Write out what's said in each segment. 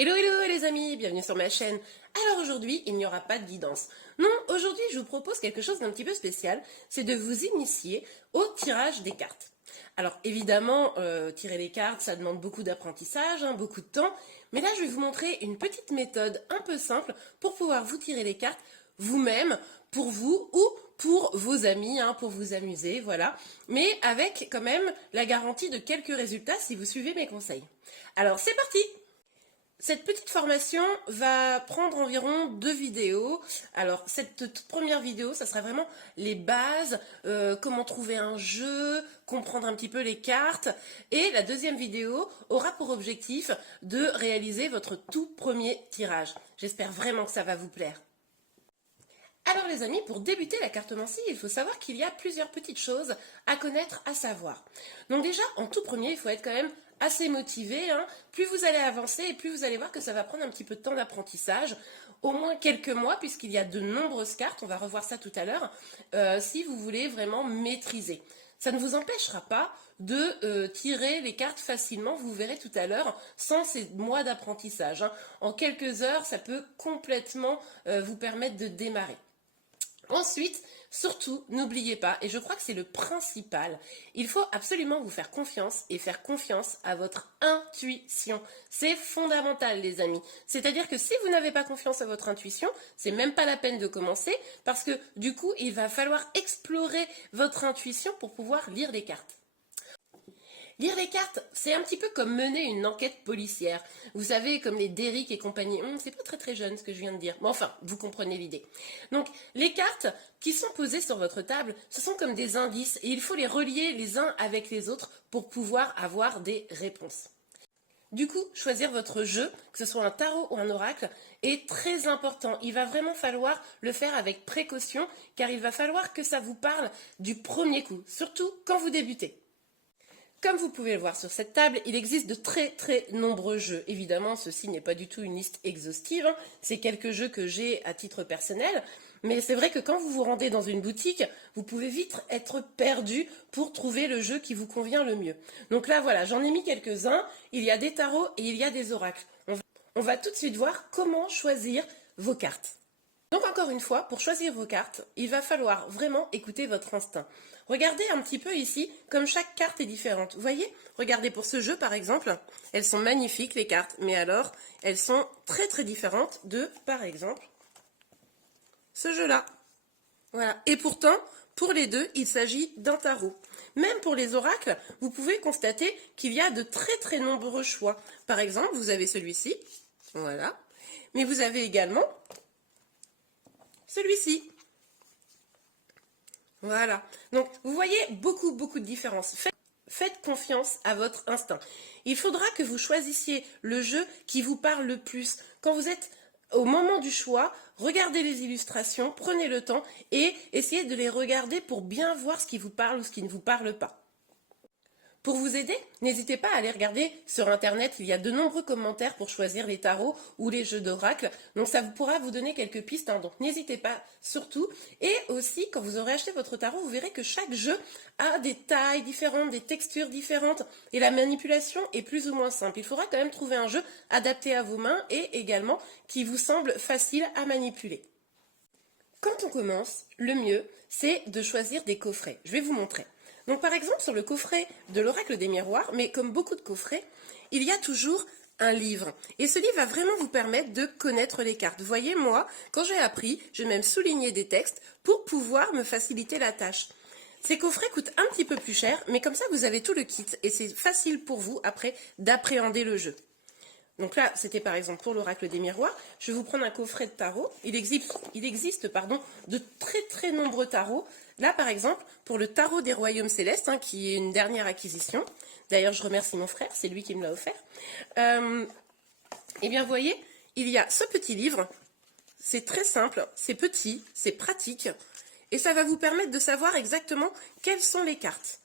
Hello hello les amis, bienvenue sur ma chaîne. Alors aujourd'hui, il n'y aura pas de guidance. Non, aujourd'hui je vous propose quelque chose d'un petit peu spécial, c'est de vous initier au tirage des cartes. Alors évidemment, tirer les cartes, ça demande beaucoup d'apprentissage, beaucoup de temps, mais là je vais vous montrer une petite méthode un peu simple pour pouvoir vous tirer les cartes vous-même, pour vous ou pour vos amis, pour vous amuser, voilà. Mais avec quand même la garantie de quelques résultats si vous suivez mes conseils. Alors c'est parti! Cette petite formation va prendre environ 2 vidéos. Alors, cette toute première vidéo, ça sera vraiment les bases, comment trouver un jeu, comprendre un petit peu les cartes. Et la deuxième vidéo aura pour objectif de réaliser votre tout premier tirage. J'espère vraiment que ça va vous plaire. Alors les amis, pour débuter la cartomancie, il faut savoir qu'il y a plusieurs petites choses à connaître, à savoir. Donc déjà, en tout premier, il faut être quand même assez motivé. Plus vous allez avancer et plus vous allez voir que ça va prendre un petit peu de temps d'apprentissage, au moins quelques mois, puisqu'il y a de nombreuses cartes, on va revoir ça tout à l'heure, si vous voulez vraiment maîtriser. Ça ne vous empêchera pas de tirer les cartes facilement, vous verrez tout à l'heure, sans ces mois d'apprentissage. En quelques heures, ça peut complètement vous permettre de démarrer. Ensuite, surtout, n'oubliez pas, et je crois que c'est le principal, il faut absolument vous faire confiance et faire confiance à votre intuition. C'est fondamental, les amis. C'est-à-dire que si vous n'avez pas confiance à votre intuition, c'est même pas la peine de commencer, parce que du coup, il va falloir explorer votre intuition pour pouvoir lire les cartes. Lire les cartes, c'est un petit peu comme mener une enquête policière. Vous savez, comme les Derrick et compagnie. C'est pas très jeune ce que je viens de dire. Mais enfin, vous comprenez l'idée. Donc, les cartes qui sont posées sur votre table, ce sont comme des indices et il faut les relier les uns avec les autres pour pouvoir avoir des réponses. Du coup, choisir votre jeu, que ce soit un tarot ou un oracle, est très important. Il va vraiment falloir le faire avec précaution, car il va falloir que ça vous parle du premier coup, surtout quand vous débutez. Comme vous pouvez le voir sur cette table, il existe de très nombreux jeux. Évidemment, ceci n'est pas du tout une liste exhaustive, c'est quelques jeux que j'ai à titre personnel, mais c'est vrai que quand vous vous rendez dans une boutique, vous pouvez vite être perdu pour trouver le jeu qui vous convient le mieux. Donc là, voilà, j'en ai mis quelques-uns, il y a des tarots et il y a des oracles. On va tout de suite voir comment choisir vos cartes. Donc encore une fois, pour choisir vos cartes, il va falloir vraiment écouter votre instinct. Regardez un petit peu ici, comme chaque carte est différente. Vous voyez? Regardez pour ce jeu par exemple, elles sont magnifiques les cartes, mais alors elles sont très différentes de, par exemple, ce jeu-là. Voilà. Et pourtant, pour les deux, il s'agit d'un tarot. Même pour les oracles, vous pouvez constater qu'il y a de très nombreux choix. Par exemple, vous avez celui-ci, voilà, mais vous avez également celui-ci. Voilà. Donc, vous voyez beaucoup de différences. Faites confiance à votre instinct. Il faudra que vous choisissiez le jeu qui vous parle le plus. Quand vous êtes au moment du choix, regardez les illustrations, prenez le temps et essayez de les regarder pour bien voir ce qui vous parle ou ce qui ne vous parle pas. Pour vous aider, n'hésitez pas à aller regarder sur internet, il y a de nombreux commentaires pour choisir les tarots ou les jeux d'oracle, donc ça pourra vous donner quelques pistes, donc n'hésitez pas surtout. Et aussi, quand vous aurez acheté votre tarot, vous verrez que chaque jeu a des tailles différentes, des textures différentes, et la manipulation est plus ou moins simple. Il faudra quand même trouver un jeu adapté à vos mains et également qui vous semble facile à manipuler. Quand on commence, le mieux, c'est de choisir des coffrets. Je vais vous montrer. Donc par exemple, sur le coffret de l'Oracle des Miroirs, mais comme beaucoup de coffrets, il y a toujours un livre. Et ce livre va vraiment vous permettre de connaître les cartes. Vous voyez, moi, quand j'ai appris, j'ai même souligné des textes pour pouvoir me faciliter la tâche. Ces coffrets coûtent un petit peu plus cher, mais comme ça, vous avez tout le kit et c'est facile pour vous, après, d'appréhender le jeu. Donc là, c'était par exemple pour l'Oracle des Miroirs. Je vais vous prendre un coffret de tarot. Il existe de très nombreux tarots. Là, par exemple, pour le tarot des royaumes célestes, qui est une dernière acquisition. D'ailleurs, je remercie mon frère, c'est lui qui me l'a offert. Eh bien, vous voyez, il y a ce petit livre. C'est très simple, c'est petit, c'est pratique. Et ça va vous permettre de savoir exactement quelles sont les cartes.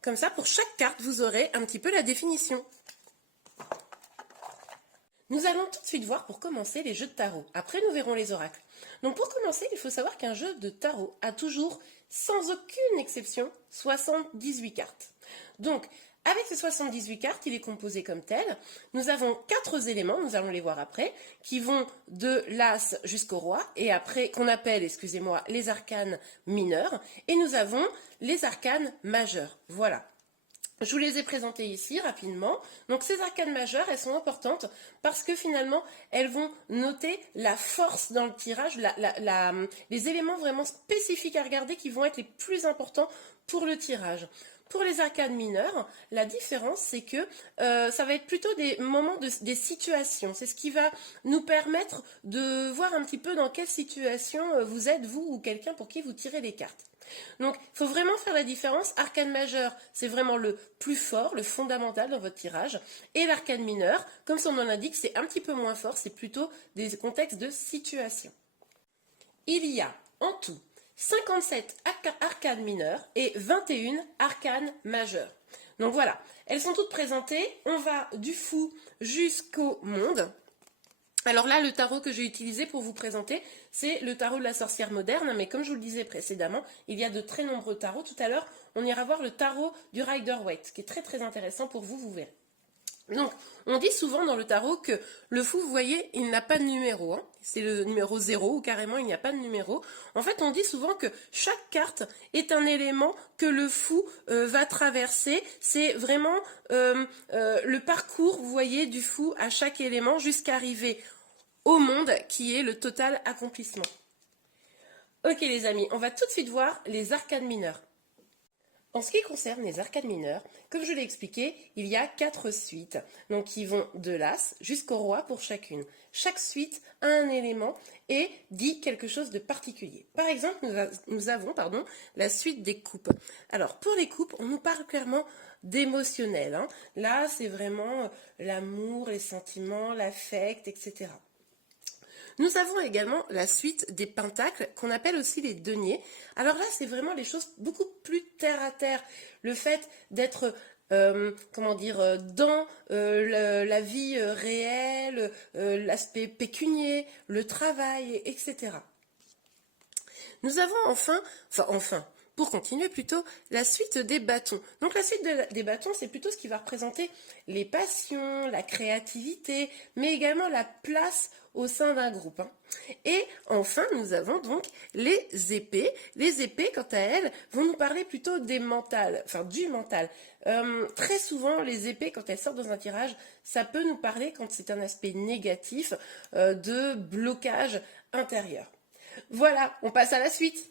Comme ça, pour chaque carte, vous aurez un petit peu la définition. Nous allons tout de suite voir pour commencer les jeux de tarot. Après, nous verrons les oracles. Donc pour commencer, il faut savoir qu'un jeu de tarot a toujours, sans aucune exception, 78 cartes. Donc, Avec ces 78 cartes, il est composé comme tel. Nous avons 4 éléments, nous allons les voir après, qui vont de l'As jusqu'au Roi, et après, qu'on appelle, excusez-moi, les arcanes mineurs, et nous avons les arcanes majeurs. Voilà. Je vous les ai présentés ici rapidement. Donc ces arcanes majeures, elles sont importantes parce que finalement, elles vont noter la force dans le tirage, les éléments vraiment spécifiques à regarder qui vont être les plus importants pour le tirage. Pour les arcanes mineures, la différence, c'est que ça va être plutôt des moments, des situations. C'est ce qui va nous permettre de voir un petit peu dans quelle situation vous êtes, vous ou quelqu'un pour qui vous tirez les cartes. Donc, il faut vraiment faire la différence. Arcane majeur, c'est vraiment le plus fort, le fondamental dans votre tirage. Et l'arcane mineur, comme son nom l'indique, c'est un petit peu moins fort, c'est plutôt des contextes de situation. Il y a en tout 57 arcanes mineures et 21 arcanes majeures. Donc voilà, elles sont toutes présentées. On va du fou jusqu'au monde. Alors là, le tarot que j'ai utilisé pour vous présenter, c'est le tarot de la sorcière moderne, mais comme je vous le disais précédemment, il y a de très nombreux tarots. Tout à l'heure, on ira voir le tarot du Rider-Waite, qui est très très intéressant pour vous, vous verrez. Donc, on dit souvent dans le tarot que le fou, vous voyez, il n'a pas de numéro. Hein. C'est le numéro 0 ou carrément il n'y a pas de numéro. En fait, on dit souvent que chaque carte est un élément que le fou va traverser. C'est vraiment le parcours, vous voyez, du fou à chaque élément jusqu'à arriver au monde qui est le total accomplissement. Ok les amis, on va tout de suite voir les arcanes mineures. En ce qui concerne les arcanes mineures, comme je l'ai expliqué, il y a 4 suites, donc qui vont de l'As jusqu'au Roi pour chacune. Chaque suite a un élément et dit quelque chose de particulier. Par exemple, nous avons la suite des coupes. Alors, pour les coupes, on nous parle clairement d'émotionnel. Hein. Là, c'est vraiment l'amour, les sentiments, l'affect, etc. Nous avons également la suite des pentacles, qu'on appelle aussi les deniers. Alors là, c'est vraiment les choses beaucoup plus terre à terre. Le fait d'être, dans la vie réelle, l'aspect pécunier, le travail, etc. Nous avons enfin, pour continuer plutôt, la suite des bâtons. Donc la suite des bâtons, c'est plutôt ce qui va représenter les passions, la créativité, mais également la place au sein d'un groupe. Hein. Et enfin, nous avons donc les épées. Les épées, quant à elles, vont nous parler plutôt des mentales, du mental. Très souvent, les épées, quand elles sortent dans un tirage, ça peut nous parler, quand c'est un aspect négatif, de blocage intérieur. Voilà, on passe à la suite.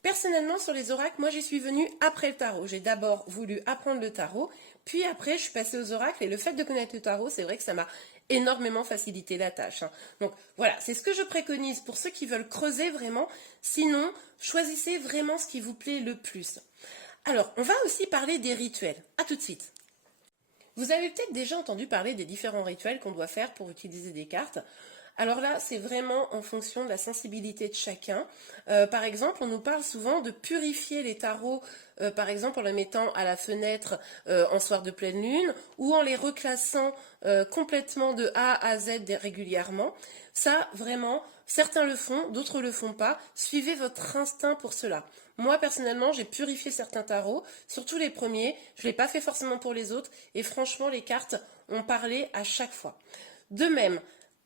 Personnellement, sur les oracles, moi j'y suis venue après le tarot. J'ai d'abord voulu apprendre le tarot, puis après je suis passée aux oracles et le fait de connaître le tarot, c'est vrai que ça m'a énormément facilité la tâche. Hein. Donc voilà, c'est ce que je préconise pour ceux qui veulent creuser vraiment. Sinon, choisissez vraiment ce qui vous plaît le plus. Alors, on va aussi parler des rituels. À tout de suite. Vous avez peut-être déjà entendu parler des différents rituels qu'on doit faire pour utiliser des cartes. Alors là, c'est vraiment en fonction de la sensibilité de chacun. Par exemple, on nous parle souvent de purifier les tarots, par exemple en les mettant à la fenêtre en soir de pleine lune ou en les reclassant complètement de A à Z régulièrement. Ça, vraiment, certains le font, d'autres le font pas. Suivez votre instinct pour cela. Moi, personnellement, j'ai purifié certains tarots, surtout les premiers. Je ne l'ai pas fait forcément pour les autres. Et franchement, les cartes ont parlé à chaque fois. De même,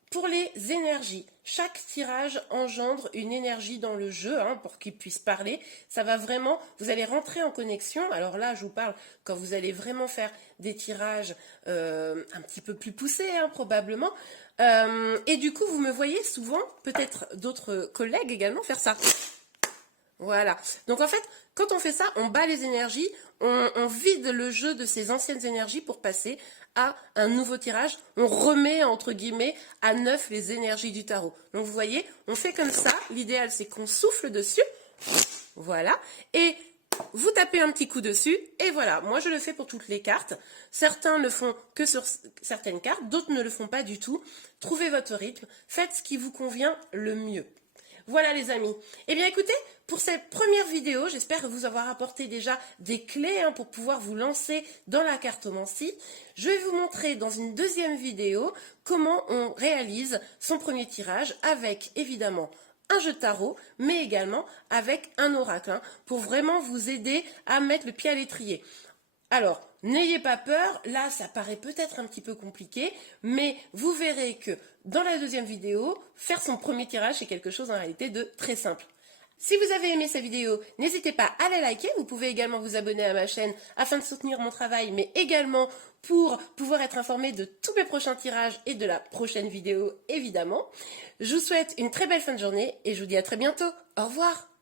pour les énergies, chaque tirage engendre une énergie dans le jeu pour qu'il puisse parler. Ça va vraiment, vous allez rentrer en connexion. Alors là, je vous parle quand vous allez vraiment faire des tirages un petit peu plus poussés probablement. Et du coup, vous me voyez souvent, peut-être d'autres collègues également, faire ça. Voilà. Donc en fait, quand on fait ça, on bat les énergies, on vide le jeu de ces anciennes énergies pour passer à un nouveau tirage. On remet, entre guillemets, à neuf les énergies du tarot. Donc vous voyez, on fait comme ça. L'idéal, c'est qu'on souffle dessus. Voilà. Et vous tapez un petit coup dessus. Et voilà. Moi, je le fais pour toutes les cartes. Certains ne font que sur certaines cartes. D'autres ne le font pas du tout. Trouvez votre rythme. Faites ce qui vous convient le mieux. Voilà les amis. Eh bien écoutez, pour cette première vidéo, j'espère vous avoir apporté déjà des clés pour pouvoir vous lancer dans la cartomancie. Je vais vous montrer dans une deuxième vidéo comment on réalise son premier tirage avec évidemment un jeu de tarot, mais également avec un oracle, pour vraiment vous aider à mettre le pied à l'étrier. Alors, n'ayez pas peur, là ça paraît peut-être un petit peu compliqué, mais vous verrez que dans la deuxième vidéo, faire son premier tirage c'est quelque chose en réalité de très simple. Si vous avez aimé cette vidéo, n'hésitez pas à la liker, vous pouvez également vous abonner à ma chaîne afin de soutenir mon travail, mais également pour pouvoir être informé de tous mes prochains tirages et de la prochaine vidéo évidemment. Je vous souhaite une très belle fin de journée et je vous dis à très bientôt. Au revoir!